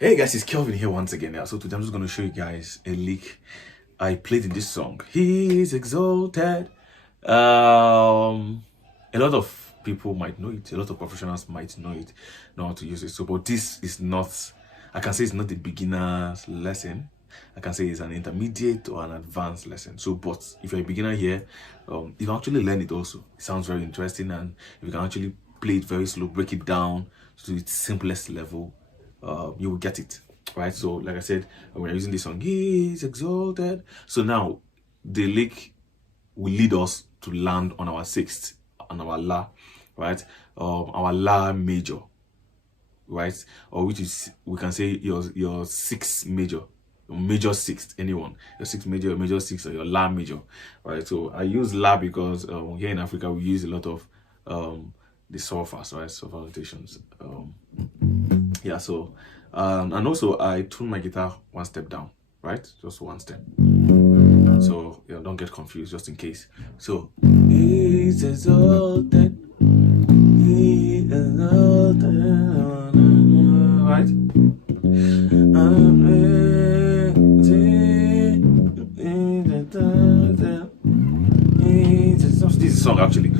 Hey guys, it's Kelvin here once again. So today I'm just going to show you guys a lick I played in this song. He is exalted. A lot of people might know it. A lot of professionals might know how to use it. So, but this is not. I can say it's not a beginner's lesson. I can say it's an intermediate or an advanced lesson. So, but if you're a beginner here, you can actually learn it also. It sounds very interesting, and if you can actually play it very slow, break it down to its simplest level, you will get it, right? So like I said, we're using this song, He is exalted. So now the lick will lead us to land on our sixth, on our la, right? Our la major, right? Or which is, we can say your sixth major, your major sixth, anyone, your sixth major, your major sixth, or your la major, right? So I use la because here in Africa we use a lot of the solfas, right? Solfa notations. Yeah, so and also I tune my guitar one step down, right? Just one step. So yeah, don't get confused, just in case. So he's exalted, he exalted, right? This is a song actually.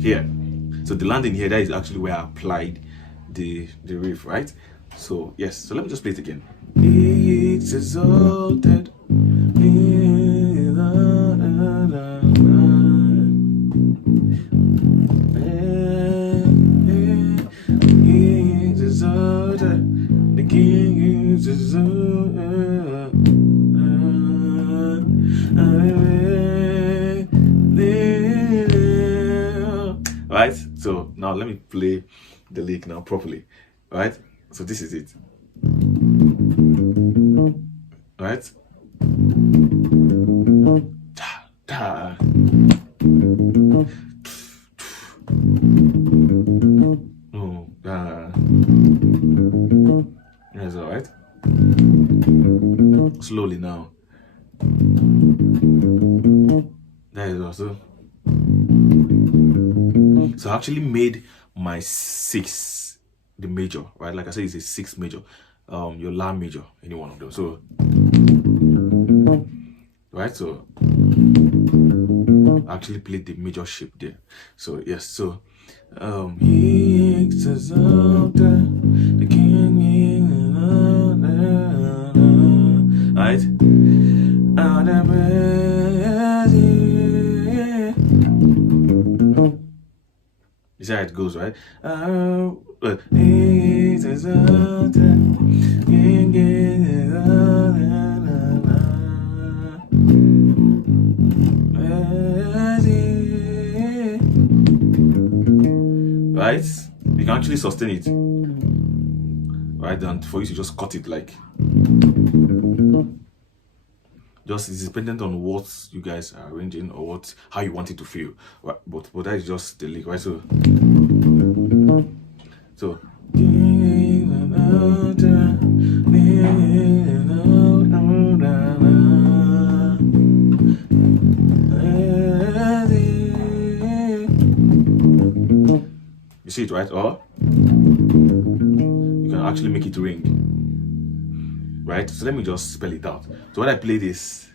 Here, so the landing here, that is actually where I applied the riff, right? So yes, so let me just play it again. It's exalted. It's exalted. The King is exalted. Right, so now let me play the lick now properly, right? So this is it, right? Da, da. Oh, da. That's all right. Slowly now. That is also. So I actually made my sixth the major, right? Like I said, it's a sixth major, your la major, any one of them. So right, so I actually played the major shape there. So yes, so he exalted, the King is right. You see how it goes, right? Right? You can actually sustain it, right? And for you to just cut it, like, just it's dependent on what you guys are arranging or how you want it to feel, right? But that is just the lick, right? So you see it, right? Or you can actually make it ring, right? So let me just spell it out. So when I play this,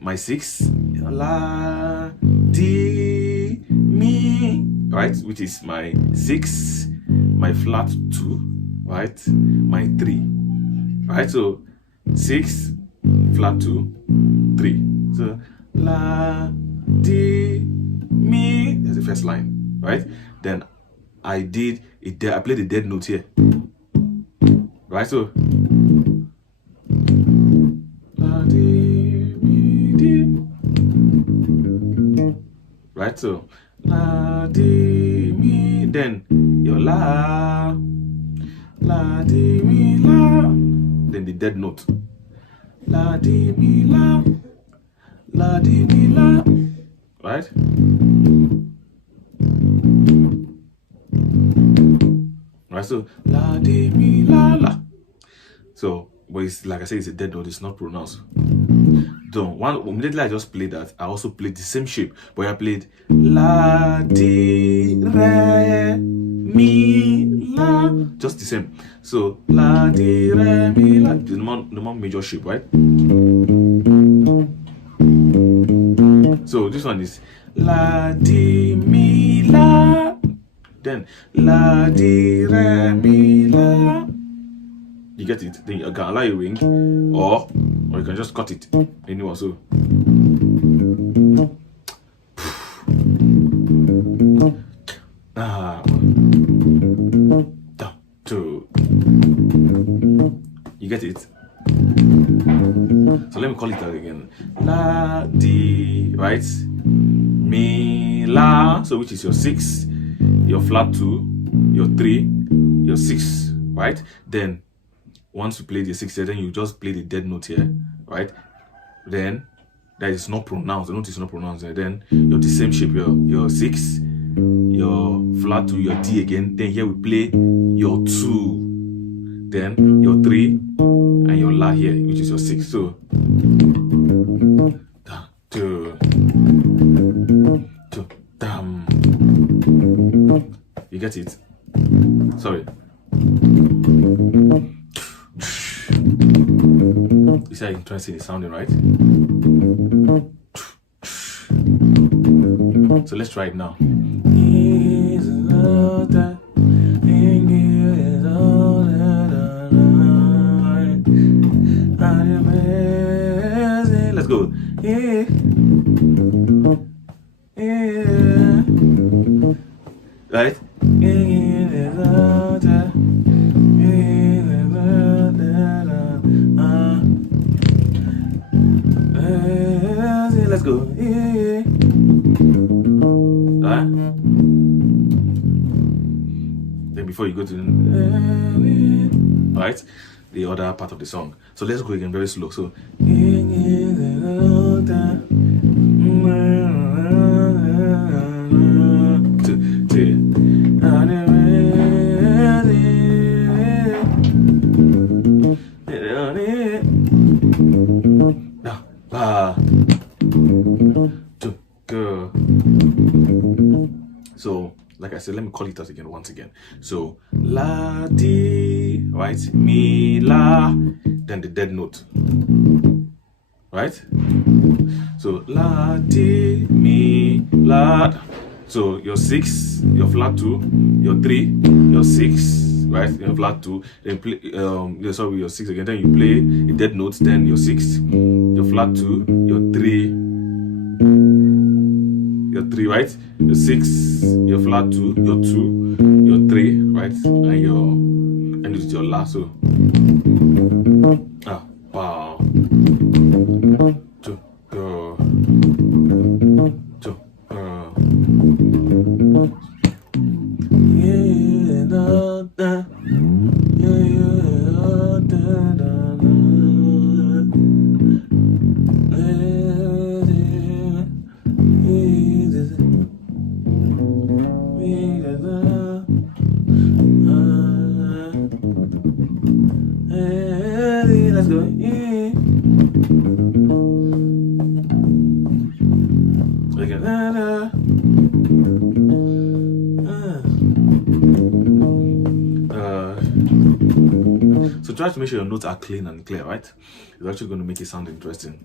my six, la, di, mi, right, which is my six, my flat two, right, my three, right? So 6, flat 2, 3. So la, di, mi. That's the first line, right? Then I played a dead note here, right? So la, di, mi, di, right? So la, di, mi. Then your la, di, mi, la. Then the dead note, la, di, mi, la, di, mi, la, right? Right, so la, di, mi, la, la. So, but it's like I say, it's a dead note, it's not pronounced. done. Immediately I just played that, I also played the same shape, but I played la, di, re, mi, la, just the same. So la, di, re, mi, la, the normal major shape, right? So this one is la, di, mi, la, then la, di, re, mi, la. You get it? Then you can allow a ring, or you can just cut it anywhere. So two. You get it? So let me call it out again. La, di, right? Mi, la. So which is your 6, your flat 2, your 3, your 6, right? Then once you play the 6 here, then you just play the dead note here, right? Then that is not pronounced. The note is not pronounced. And then you're the same shape, your 6, your flat 2, your D again. Then here we play your 2, then your 3, and your La here, which is your 6. So 2, damn. You get it? Sorry. You see how interesting it's sounding, right? So let's try it now. Let's go. Right? Let's go. Then before you go to right, the other part of the song. So let's go again very slow. So so like I said, let me call it out again once again. So la, di, right, mi, la, then the dead note, right? So la, di, mi, la. So your 6, your flat 2, your 3, your 6, right? Your flat 2, then play sorry, your 6 again. Then you play the dead notes. Then your 6, your flat 2, your 3, your 3, right? Your 6, your flat 2, your 2, your 3, right? And your end with your La. So wow. To go. Let's go. So try to make sure your notes are clean and clear, right? It's actually going to make it sound interesting.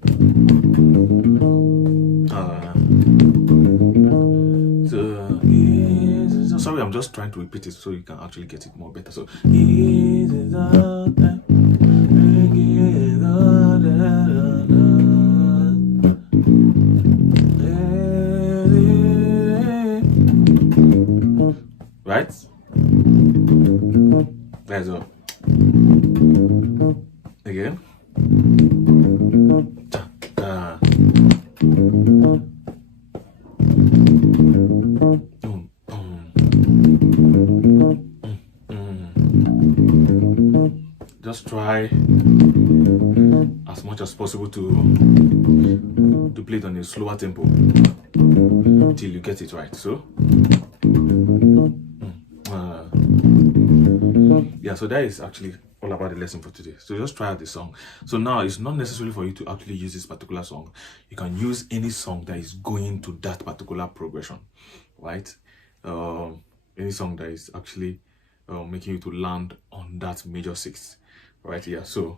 So sorry, I'm just trying to repeat it so you can actually get it more better. So right? There's all. Again. Just try as much as possible to play it on a slower tempo till you get it right. So yeah, so that is actually all about about the lesson for today. So just try out the song. So now it's not necessarily for you to actually use this particular song. You can use any song that is going to that particular progression, right? Any song that is actually making you to land on that major sixth, right here. So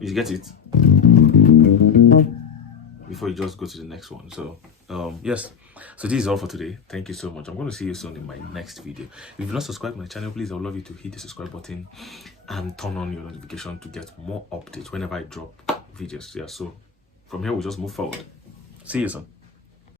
you get it before you just go to the next one. So yes, so this is all for today. Thank you so much. I'm going to see you soon in my next video. If you've not subscribed to my channel, please, I would love you to hit the subscribe button and turn on your notification to get more updates whenever I drop videos. Yeah, so from here we'll just move forward. See you soon.